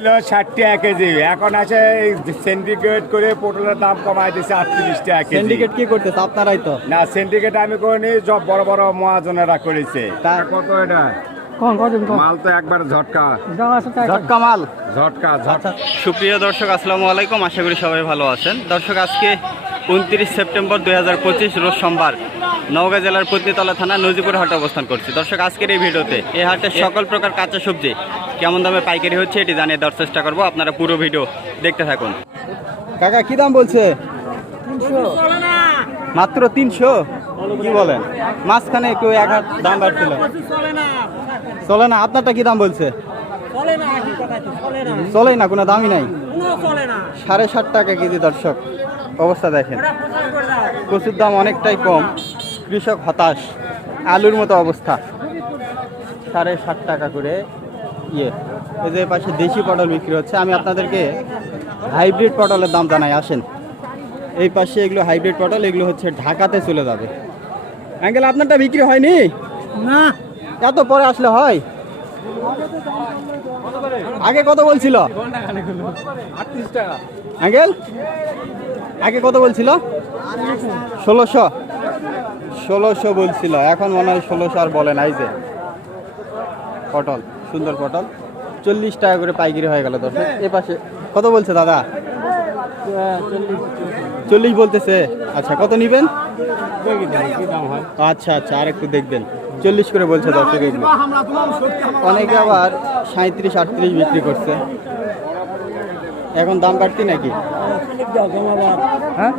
ছিল ষাট টাকা কেজি। এখন আছে সিন্ডিকেট করে পটলের দাম কমাই দিচ্ছে আটত্রিশ টাকা কেজি। সিন্ডিকেট কি করতেছে? আপনারাই তো। না সিন্ডিকেট আমি করিনি সব বড় বড় মহাজনেরা করেছে। তা- কত এটা? মাল তো একবার ঝটকা। ঝটকা মাল ঝটকা ঝটকা। সুপ্রিয় দর্শক আসসালামু আলাইকুম। আশা করি সবাই ভালো আছেন। দর্শক আজকে উনত্রিশ সেপ্টেম্বর দুই হাজার পঁচিশ রোজ সোমবার। নওগাঁ জেলার পত্নীতলা থানা নজিপুর হাটে অবস্থান করছি। দর্শক, আজকের এই ভিডিওতে এই হাটের সকল প্রকার কাঁচা সবজি কেমন দামে পাইকারি হচ্ছে এটি জানিয়ে দেওয়ার চেষ্টা করব। আপনারা পুরো ভিডিও দেখতে থাকুন। কাকা, কি দাম বলছে? মাত্র তিনশো? কি বলেন? মাঝখানে একটু এক হাত দাম বাড়ছিল। চলে না? আপনারটা কি দাম বলছে? চলেই না, কোনো দামই নাই। সাড়ে ষাট টাকা কেজি দর্শক, অবস্থা দেখেন। কচুর দাম অনেকটাই কম। কৃষক হতাশ আলুর মতো অবস্থা। সাড়ে ষাট টাকা করে ইয়ে। এই যে পাশে দেশি পটল বিক্রি হচ্ছে। আমি আপনাদেরকে হাইব্রিড পটলের দাম জানাই আসেন। এই পাশে এগুলো হাইব্রিড পটল এগুলো হচ্ছে ঢাকাতে চলে যাবে। আঙ্কেল আপনারটা বিক্রি হয়নি? না। এত পরে আসলে হয়? আগে কত বলছিল? আঙ্কেল আগে কত বলছিল? ষোলোশো। ষোলোশো বলছিল এখন মনে হয় ষোলোশো আর বলে নাই যে। পটল সুন্দর পটল। চল্লিশ টাকা করে পাইকারি হয়ে গেল দর্শক। এ পাশে কত বলছে দাদা? চল্লিশ বলতেছে। আচ্ছা কত নিবেন? আচ্ছা আচ্ছা আর একটু দেখবেন। চল্লিশ করে বলছে দর্শক এগুলো। অনেকে আবার সাঁত্রিশ আটত্রিশ বিক্রি করছে। এখন দাম বাড়তি নাকি? হ্যাঁ?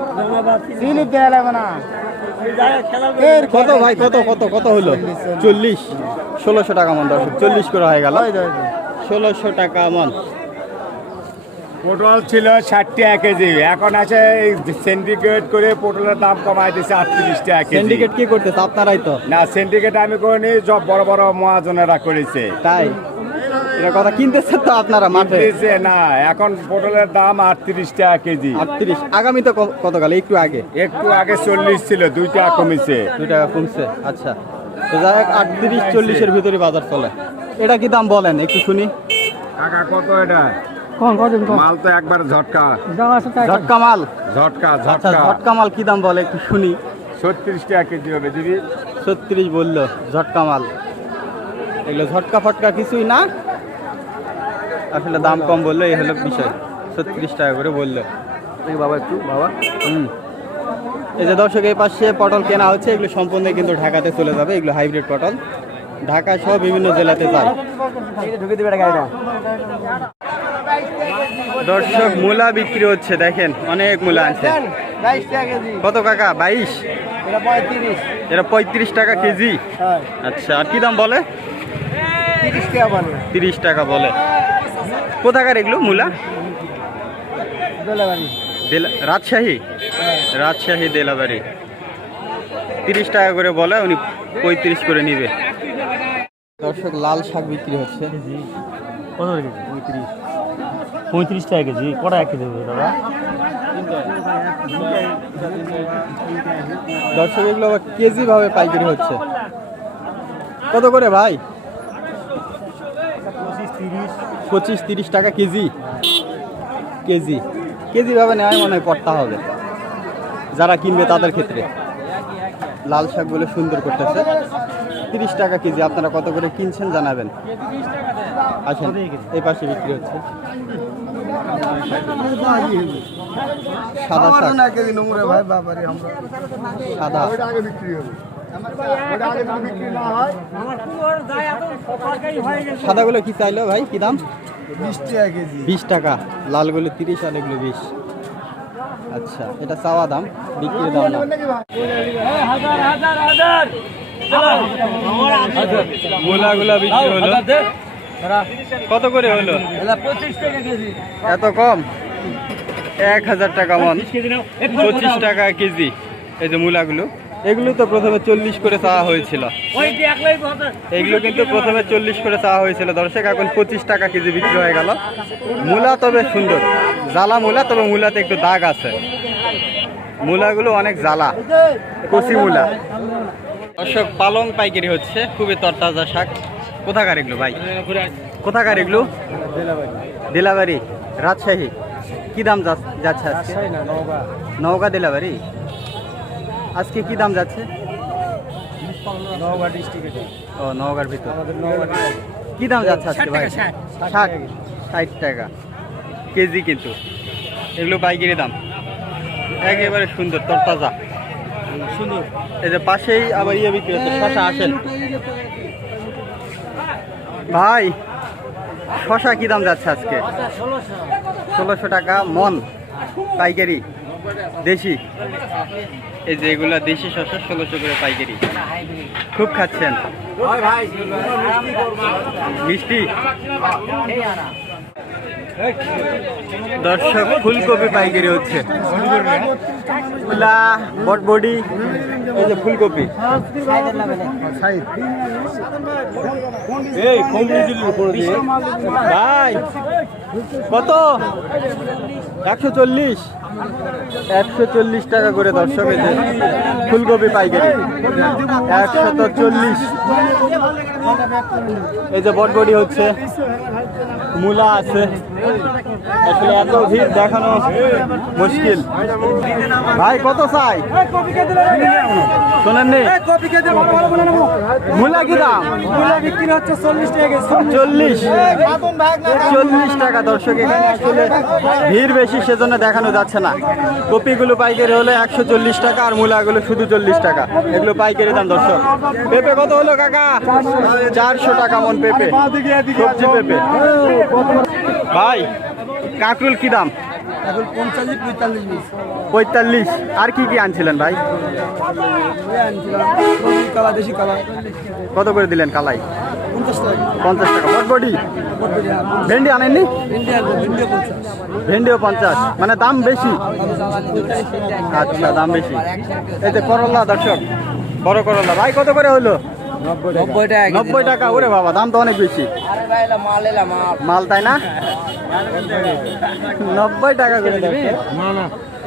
কত ভাই কত কত কত হলো চল্লিশ। ষোলোশো টাকা মন দর্শক চল্লিশ করে হয়ে গেল। ষোলোশো টাকা মন। পটল ছিল ষাট টাকা কেজি। এখন আছে সিন্ডিকেট করে পটলের দাম কমাই দিচ্ছে আটত্রিশ টাকা কেজি। সিন্ডিকেট কি করতেছে? আপনারাই তো। না সিন্ডিকেট আমি করিনি সব বড় বড় মহাজনেরা করেছে। তাই? এটা কথা কিনতেছে তো আপনারা মাঠে? না এখন পটলের দাম আটত্রিশ টাকা কেজি। আটত্রিশ। আগামী তো কত গেল একটু আগে? একটু আগে চল্লিশ ছিল দুই টাকা কমেছে। দুই টাকা কমছে আচ্ছা। তো যাই হোক আটত্রিশ চল্লিশের ভিতরে বাজার চলে। এটা কি দাম বলেন? একটু শুনি। টাকা কত এটা? মাল তো একবার ঝটকা। ঝটকা মাল? ঝটকা আচ্ছা ঝটকা। ঝটকা মাল কি দাম বলে? একটু শুনি। ছত্রিশ টাকা কেজি হবে দিদি ছত্রিশ বলল ঝটকা মাল। এগুলো ঝটকা ফটকা কিছুই না। আসলে দাম কম বলল এই হলো বিষয়। ছত্রিশ টাকা করে বলল। বাবা একটু বাবা। হুম। এই যে দর্শক এই পাশে পটল কেনা হচ্ছে এগুলো সম্পূর্ণ কিন্তু ঢাকাতে চলে যাবে এগুলো হাইব্রিড পটল। ঢাকা সহ বিভিন্ন জেলাতে যায়। দর্শক মূলা বিক্রি হচ্ছে দেখেন অনেক মূলা আছে। কত কাকা বাইশ? এটা পঁয়ত্রিশ। টাকা কেজি? আচ্ছা আর কি দাম বলে। তিরিশ টাকা বলে। কোথাকার এগুলো? মূলা? দেলা- রাজশাহী? রাজশাহী দেলাবাড়ি তিরিশ টাকা করে বলে উনি পঁয়ত্রিশ করে নিবে। দর্শক লাল শাক বিক্রি হচ্ছে। পঁয়ত্রিশ। টাকা কেজি। কটা এক কেজি দেবে দাদা? দর্শক এগুলো আবার কেজি ভাবে পাইকারি হচ্ছে। কত করে ভাই? পঁচিশ তিরিশ টাকা কেজি। কেজি। কেজি ভাবে নেওয়াই মনে হয় পড়তা হবে। যারা কিনবে তাদের ক্ষেত্রে। লাল শাকগুলো সুন্দর করতেছে। তিরিশ টাকা কেজি আপনারা কত করে কিনছেন জানাবেন। আসেন এই পাশে বিক্রি হচ্ছে। সাদা শাক। সাদা। সাদাগুলো কি চাইলো ভাই? কি দাম? বিশ টাকা লালগুলো তিরিশ আর এগুলো বিশ। আচ্ছা এটা চাওয়া দাম বিক্রি দাম না। গোলাগুলা বিক্রি হলো। কত করে হলো? এত কম? এক হাজার টাকা মন। পঁচিশ টাকা কেজি। এই যে মূলাগুলো। এগুলো তো প্রথমে চল্লিশ করে চাওয়া হয়েছিল। এগুলো কিন্তু প্রথমে চল্লিশ করে চাওয়া হয়েছিল। দর্শক এখন পঁচিশ টাকা কেজি বিক্রি হয়ে গেল। মূলা তবে সুন্দর। জ্বালা মূলা তবে মূলাতে একটু দাগ আছে। মূলাগুলো অনেক জ্বালা। কচি মূলা। দর্শক পালং পাইকারি হচ্ছে। খুবই তরতাজা শাক। কোথাকার এগুলো ভাই? কোথাকার এগুলো? দিলাবাড়ি। রাজশাহী। কি দাম যা- যাচ্ছে আজকে? নওগাঁ দিলাবাড়ি? আজকে কি দাম যাচ্ছে? ও নওগাঁর ভিতর। কি দাম যাচ্ছে আজকে ভাই ষাট ষাট টাকা। কেজি কিন্তু। এগুলো পাইকারি দাম। একেবারে সুন্দর তরতাজা। সুন্দর। এই যে পাশেই আবার ইয়ে বিক্রি হচ্ছে শশা আসেন। ভাই শশা কি দাম যাচ্ছে আজকে? ষোলোশো টাকা মন পাইকারি দেশি। এই যে এগুলা দেশি শশা ষোলোশো করে পাইকারি। খুব খাচ্ছেন। মিষ্টি। দর্শক ফুলকপি পাইকারি হচ্ছে। বটবডি এই যে ফুলকপি। ভাই কত? একশো চল্লিশ। একশো চল্লিশ টাকা করে দর্শক এই যে ফুলকপি পাইকারি। একশত চল্লিশ। এই যে বটবডি হচ্ছে, মূলা আছে। আসলে এত ভিড় দেখানো মুশকিল। ভাই, কত চাই? শোনেননি? মূলা কি দাম? চল্লিশ। চল্লিশ টাকা, দর্শক আসলে ভিড় বেশি, সেজন্য দেখানো যাচ্ছে না। কপিগুলো পাইকারি হলে একশো চল্লিশ টাকা, আর মূলাগুলো শুধু চল্লিশ টাকা। এগুলো পাইকারি দাম, দর্শক। পেঁপে কত হলো, কাকা? চারশো টাকা মন পেঁপে। সবজি পেঁপে। ভাই কাঁকরুল কি দাম? পঁয়তাল্লিশ আর কি কি আনছিলেন ভাই? কত করে দিলেন কালাই? পঞ্চাশ টাকা। পঞ্চাশ টাকা। ভেন্ডি আনেননি? ভেন্ডিও পঞ্চাশ। মানে দাম বেশি? আচ্ছা দাম বেশি। যে করল্লা দর্শক। বড় করল্লা ভাই কত করে হলো? নব্বই টাকা। নব্বই টাকা ওরে বাবা দাম তো অনেক বেশি। মাল এলা মাল। মাল তাই না? নব্বই টাকা করে দিবি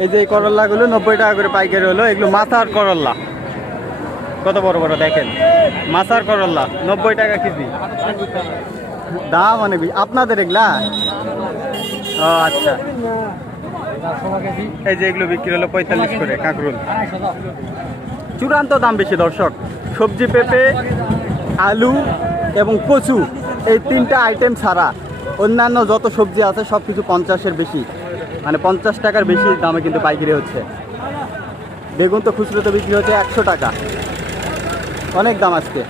এই যে করল্লাগুলো নব্বই টাকা করে পাইকারি হলো এগুলো মাথার করল্লা। কত বড় বড় দেখেন। মাথার করল্লা নব্বই টাকা কেজি। দাম অনেক বেশি। আপনাদের এগুলা? ও আচ্ছা। এই যে এগুলো বিক্রি হলো পঁয়তাল্লিশ করে কাঁকরুল। চূড়ান্ত দাম বেশি দর্শক। সবজি পেঁপে, আলু এবং কচু, এই তিনটা আইটেম ছাড়া অন্যান্য যত সবজি আছে সব কিছু পঞ্চাশের বেশি। মানে পঞ্চাশ টাকার বেশি দামে কিন্তু পাইকারি হচ্ছে। বেগুন তো খুচরোতে বিক্রি হচ্ছে একশো টাকা। অনেক দাম আজকে।